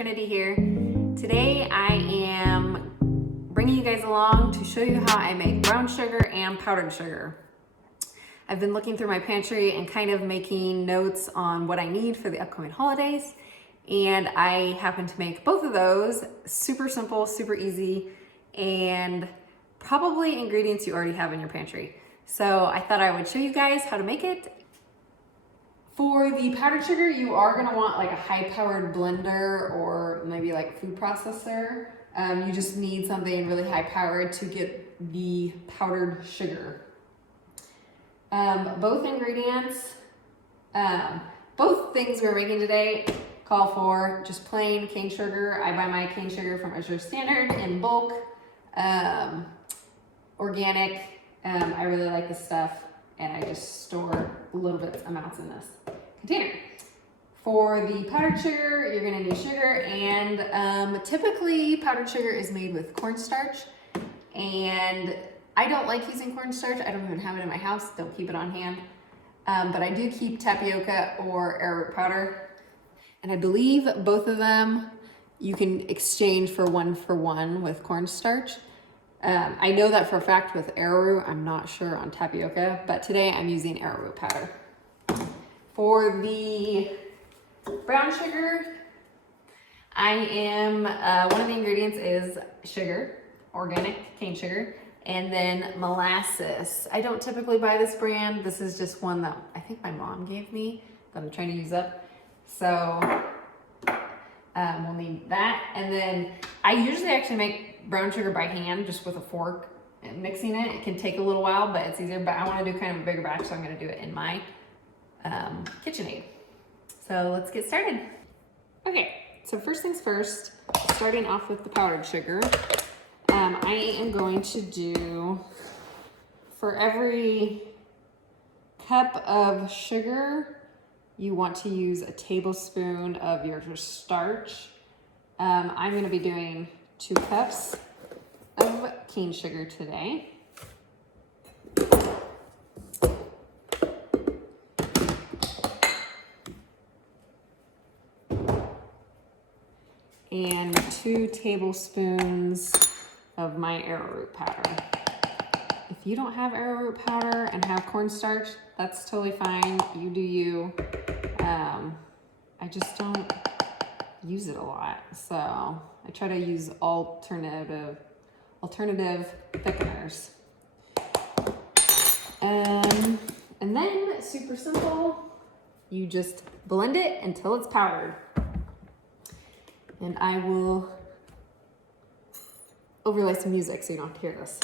Trinity here. Today I am bringing you guys along to show you how I make brown sugar and powdered sugar. I've been looking through my pantry and kind of making notes on what I need for the upcoming holidays, and I happen to make both of those. Super simple, super easy, and probably ingredients you already have in your pantry. So I thought I would show you guys how to make it. For the powdered sugar, you are gonna want like a high-powered blender or maybe like a food processor. You just need something really high-powered to get the powdered sugar. Both ingredients, both things we're making today call for just plain cane sugar. I buy my cane sugar from Azure Standard in bulk, organic. I really like this stuff, and I just store little bit amounts in this container. For the powdered sugar, you're gonna need sugar, and typically powdered sugar is made with cornstarch, and I don't like using cornstarch. I don't even have it in my house, don't keep it on hand, but I do keep tapioca or arrowroot powder, and I believe both of them you can exchange for one with cornstarch. I know that for a fact with arrowroot. I'm not sure on tapioca, but today I'm using arrowroot powder. For the brown sugar, I am, one of the ingredients is sugar, organic cane sugar, and then molasses. I don't typically buy this brand. This is just one that I think my mom gave me that I'm trying to use up. So we'll need that. And then I usually actually make brown sugar by hand, just with a fork and mixing it. It can take a little while, but it's easier. But I want to do kind of a bigger batch, so I'm going to do it in my KitchenAid. So let's get started. Okay, so first things first, starting off with the powdered sugar. I am going to do, for every cup of sugar, you want to use a tablespoon of your starch. I'm going to be doing 2 cups of cane sugar today. And 2 tablespoons of my arrowroot powder. If you don't have arrowroot powder and have cornstarch, that's totally fine. You do you. I just don't use it a lot, so I try to use alternative thickeners. And then, super simple, you just blend it until it's powdered. And I will overlay some music so you don't have to hear this.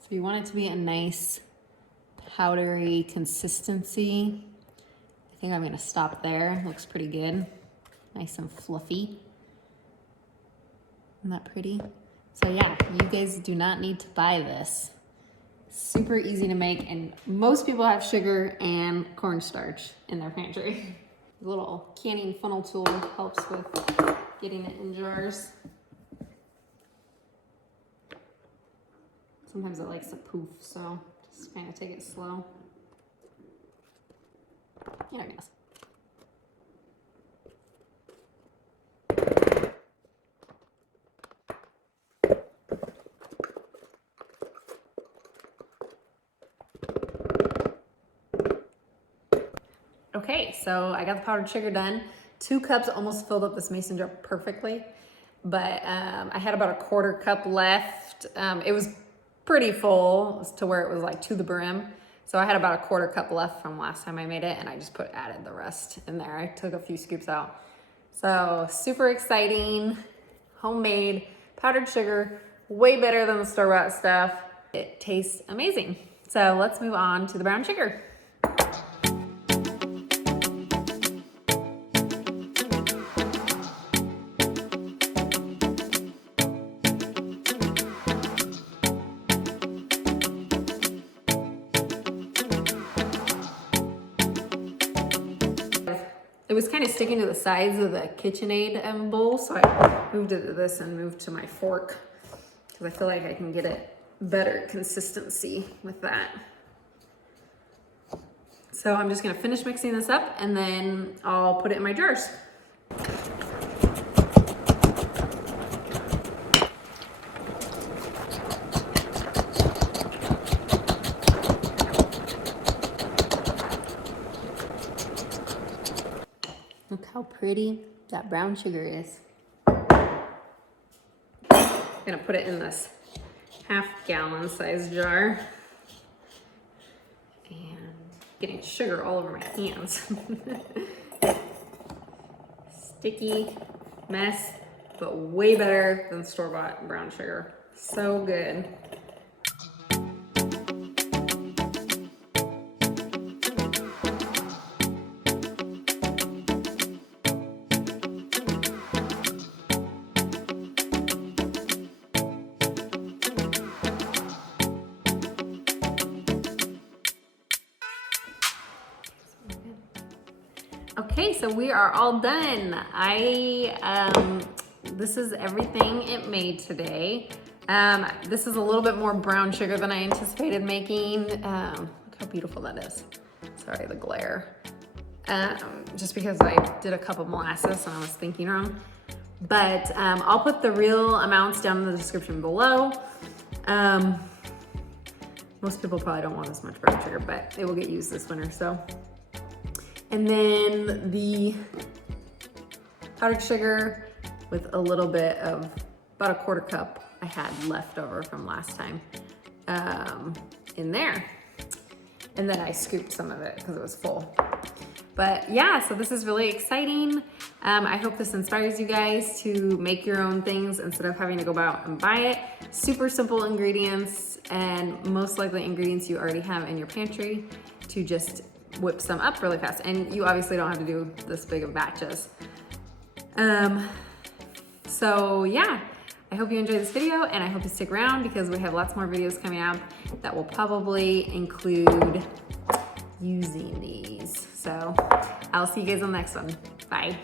So you want it to be a nice powdery consistency. I think I'm gonna stop there. Looks pretty good. Nice and fluffy. Isn't that pretty? So yeah, you guys do not need to buy this. Super easy to make, and most people have sugar and cornstarch in their pantry. The little canning funnel tool helps with getting it in jars. Sometimes it likes to poof, so just kind of take it slow. You know, guys. Okay, so I got the powdered sugar done. 2 cups almost filled up this mason jar perfectly, but I had about a 1/4 cup left. It was pretty full to where it was like to the brim. So I had about a 1/4 cup left from last time I made it, and I just added the rest in there. I took a few scoops out. So super exciting, homemade powdered sugar, way better than the store-bought stuff. It tastes amazing. So let's move on to the brown sugar. it was kind of sticking to the sides of the KitchenAid bowl, so I moved it to this and moved to my fork because I feel like I can get it better consistency with that. So I'm just gonna finish mixing this up and then I'll put it in my jars. Look how pretty that brown sugar is. I'm gonna put it in this half-gallon size jar. And getting sugar all over my hands. Sticky mess, but way better than store-bought brown sugar. So good. Okay, so we are all done. This is everything it made today. This is a little bit more brown sugar than I anticipated making. Look how beautiful that is. Sorry, the glare. Just because I did a cup of molasses and I was thinking wrong. But I'll put the real amounts down in the description below. Most people probably don't want this much brown sugar, but it will get used this winter, so. And then the powdered sugar with a little bit of, about a quarter cup I had left over from last time in there. And then I scooped some of it because it was full. But yeah, so this is really exciting. I hope this inspires you guys to make your own things instead of having to go out and buy it. Super simple ingredients and most likely ingredients you already have in your pantry to just whip some up really fast. And you obviously don't have to do this big of batches. So yeah, I hope you enjoyed this video and I hope you stick around because we have lots more videos coming up that will probably include using these. So I'll see you guys on the next one. Bye.